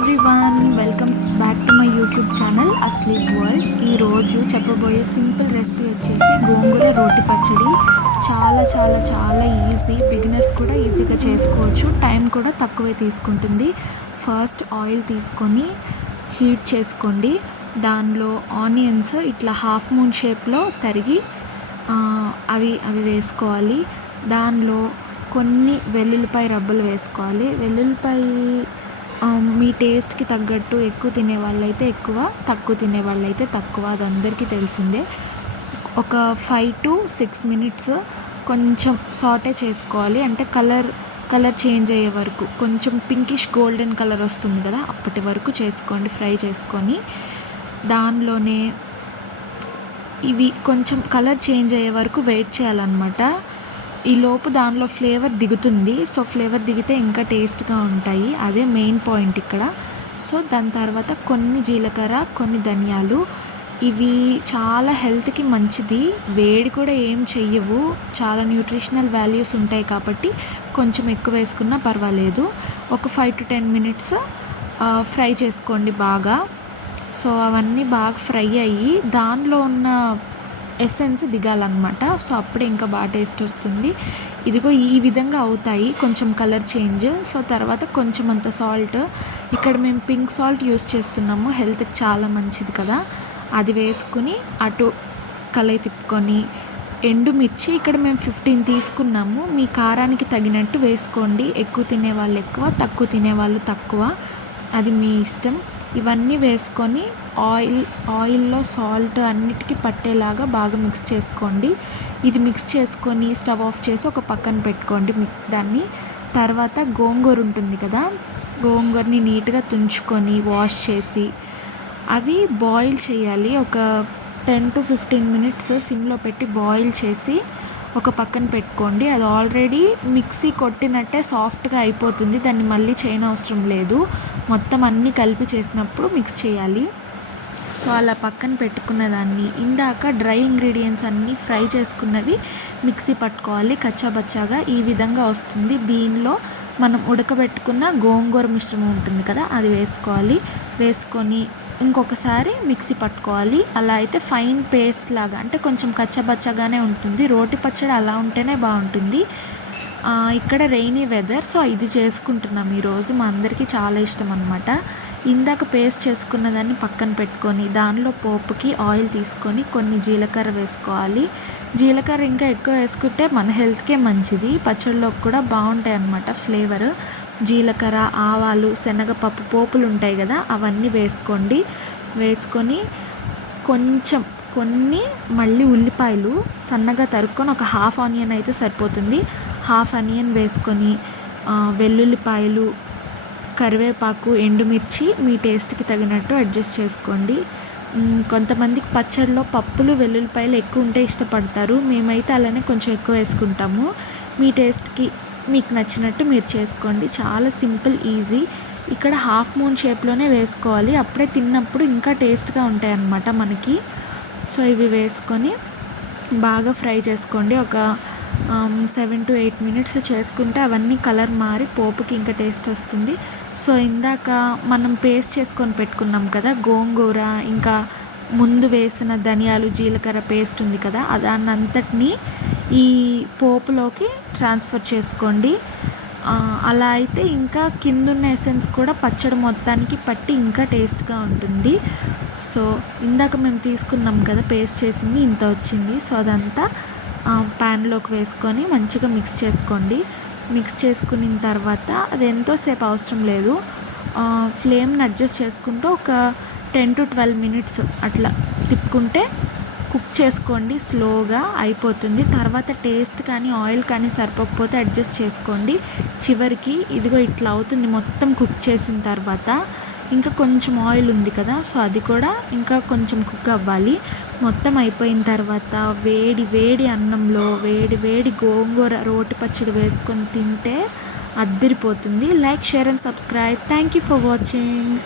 Everyone, welcome back to my YouTube channel అస్లీస్ world. ఈరోజు చెప్పబోయే సింపుల్ రెసిపీ వచ్చేసి గోంగూర రోటి పచ్చడి. చాలా చాలా చాలా ఈజీ, బిగినర్స్ కూడా ఈజీగా చేసుకోవచ్చు. టైం కూడా తక్కువే తీసుకుంటుంది. ఫస్ట్ ఆయిల్ తీసుకొని హీట్ చేసుకోండి. దానిలో ఆనియన్స్ ఇట్లా హాఫ్ మూన్ షేప్లో తరిగి అవి వేసుకోవాలి. దానిలో కొన్ని వెల్లుల్లిపాయ రబ్బలు వేసుకోవాలి. వెల్లుల్లిపాయ మీ టేస్ట్కి తగ్గట్టు ఎక్కువ తినేవాళ్ళైతే ఎక్కువ, తక్కువ తినేవాళ్ళైతే తక్కువ, అది అందరికీ తెలిసిందే. ఒక 5 to 6 minutes కొంచెం సాటే చేసుకోవాలి. అంటే కలర్ చేంజ్ అయ్యే వరకు, కొంచెం పింకిష్ గోల్డెన్ కలర్ వస్తుంది కదా, అప్పటి వరకు చేసుకోండి. ఫ్రై చేసుకొని దానిలోనే ఇవి కొంచెం కలర్ చేంజ్ అయ్యే వరకు వెయిట్ చేయాలన్నమాట. ఈలోపు దానిలో ఫ్లేవర్ దిగుతుంది. సో ఫ్లేవర్ దిగితే ఇంకా టేస్ట్గా ఉంటాయి. అదే మెయిన్ పాయింట్ ఇక్కడ. సో దాని తర్వాత కొన్ని జీలకర్ర, కొన్ని ధనియాలు. ఇవి చాలా హెల్త్కి మంచిది. వేడి కూడా ఏం చెయ్యవు. చాలా న్యూట్రిషనల్ వాల్యూస్ ఉంటాయి కాబట్టి కొంచెం ఎక్కువ వేసుకున్నా పర్వాలేదు. ఒక 5 to 10 minutes ఫ్రై చేసుకోండి బాగా. సో అవన్నీ బాగా ఫ్రై అయ్యి దానిలో ఉన్న ఎసెన్స్ దిగాలన్నమాట. సో అప్పుడే ఇంకా బాగా టేస్ట్ వస్తుంది. ఇదిగో ఈ విధంగా అవుతాయి, కొంచెం కలర్ చేంజ్. సో తర్వాత కొంచెం అంత సాల్ట్, ఇక్కడ మేము పింక్ సాల్ట్ యూస్ చేస్తున్నాము, హెల్త్కి చాలా మంచిది కదా, అది వేసుకుని అటు కలయి తిప్పుకొని, ఎండుమిర్చి ఇక్కడ మేము 15 తీసుకున్నాము. మీ కారానికి తగినట్టు వేసుకోండి. ఎక్కువ తినేవాళ్ళు ఎక్కువ, తక్కువ తినేవాళ్ళు తక్కువ, అది మీ ఇష్టం. ఇవన్నీ వేసుకొని ఆయిల్లో సాల్ట్ అన్నిటికీ పట్టేలాగా బాగా మిక్స్ చేసుకోండి. ఇది మిక్స్ చేసుకొని స్టవ్ ఆఫ్ చేసి ఒక పక్కన పెట్టుకోండి దాన్ని. తర్వాత గోంగూర ఉంటుంది కదా, గోంగూరని నీట్గా తుంచుకొని వాష్ చేసి అవి బాయిల్ చేయాలి. ఒక 10 to 15 minutes సిమ్లో పెట్టి బాయిల్ చేసి ఒక పక్కన పెట్టుకోండి. అది ఆల్రెడీ మిక్సీ కొట్టినట్టే సాఫ్ట్గా అయిపోతుంది. దాన్ని మళ్ళీ చేయనవసరం లేదు. మొత్తం అన్నీ కలిపి చేసినప్పుడు మిక్స్ చేయాలి. సో అలా పక్కన పెట్టుకున్న దాన్ని ఇందాక డ్రై ఇంగ్రీడియంట్స్ అన్నీ ఫ్రై చేసుకున్నవి మిక్సీ పట్టుకోవాలి కచ్చాబచ్చాగా. ఈ విధంగా వస్తుంది. దీనిలో మనం ఉడకబెట్టుకున్న గోంగూర మిశ్రమం ఉంటుంది కదా, అది వేసుకోవాలి. వేసుకొని ఇంకొకసారి మిక్సీ పట్టుకోవాలి. అలా అయితే ఫైన్ పేస్ట్ లాగా, అంటే కొంచెం కచ్చబచ్చగానే ఉంటుంది. రోటి పచ్చడి అలా ఉంటేనే బాగుంటుంది. ఇక్కడ రెయినీ వెదర్, సో ఇది చేసుకుంటున్నాం ఈరోజు. మా అందరికీ చాలా ఇష్టం అనమాట. ఇందాక పేస్ట్ చేసుకున్న దాన్ని పక్కన పెట్టుకొని దానిలో పోపుకి ఆయిల్ తీసుకొని కొన్ని జీలకర్ర వేసుకోవాలి. జీలకర్ర ఇంకా ఎక్కువ వేసుకుంటే మన హెల్త్కే మంచిది. పచ్చడిలోకి కూడా బాగుంటాయి అన్నమాట ఫ్లేవర్. జీలకర్ర, ఆవాలు, శనగపప్పు పోపులు ఉంటాయి కదా, అవన్నీ వేసుకోండి. వేసుకొని కొన్ని మళ్ళీ ఉల్లిపాయలు సన్నగా తరుక్కొని, ఒక హాఫ్ ఆనియన్ అయితే సరిపోతుంది, హాఫ్ ఆనియన్ వేసుకొని వెల్లుల్లిపాయలు, కరివేపాకు, ఎండుమిర్చి మీ టేస్ట్కి తగినట్టు అడ్జస్ట్ చేసుకోండి. కొంతమందికి పచ్చడిలో పప్పులు, వెల్లుల్లిపాయలు ఎక్కువ ఉంటే ఇష్టపడతారు. మేమైతే అలానే కొంచెం ఎక్కువ వేసుకుంటాము. మీ టేస్ట్కి మీకు నచ్చినట్టు మీరు చేసుకోండి. చాలా సింపుల్, ఈజీ. ఇక్కడ హాఫ్ మూన్ షేప్లోనే వేసుకోవాలి, అప్పుడే తిన్నప్పుడు ఇంకా టేస్ట్గా ఉంటాయి అన్నమాట మనకి. సో ఇవి వేసుకొని బాగా ఫ్రై చేసుకోండి. ఒక 7 to 8 minutes చేసుకుంటే అవన్నీ కలర్ మారి పోపుకి ఇంకా టేస్ట్ వస్తుంది. సో ఇందాక మనం పేస్ట్ చేసుకొని పెట్టుకున్నాం కదా గోంగూర, ఇంకా ముందు వేసిన ధనియాలు, జీలకర్ర పేస్ట్ ఉంది కదా, దాన్నంతటినీ ఈ పోపులోకి ట్రాన్స్ఫర్ చేసుకోండి. అలా అయితే ఇంకా కిందున్న ఎసెన్స్ కూడా పచ్చడి మొత్తానికి పట్టి ఇంకా టేస్ట్గా ఉంటుంది. సో ఇందాక మేము తీసుకున్నాం కదా పేస్ట్ చేసింది, ఇంత వచ్చింది. సో అదంతా ప్యాన్లోకి వేసుకొని మంచిగా మిక్స్ చేసుకోండి. మిక్స్ చేసుకున్న తర్వాత అది ఎంతోసేపు అవసరం లేదు, ఫ్లేమ్ని అడ్జస్ట్ చేసుకుంటూ ఒక 10 to 12 minutes అట్లా తిప్పుకుంటే కుక్ చేసుకోండి. స్లోగా అయిపోతుంది. తర్వాత టేస్ట్ కానీ ఆయిల్ కానీ సరిపోకపోతే అడ్జస్ట్ చేసుకోండి. చివరికి ఇదిగో ఇట్లా అవుతుంది మొత్తం కుక్ చేసిన తర్వాత. ఇంకా కొంచెం ఆయిల్ ఉంది కదా, సో అది కూడా ఇంకా కొంచెం కుక్ అవ్వాలి. మొత్తం అయిపోయిన తర్వాత వేడి వేడి అన్నంలో వేడి వేడి గోంగూర రోటి పచ్చడి వేసుకొని తింటే అద్దిరిపోతుంది. Like, share and subscribe. Thank you for watching.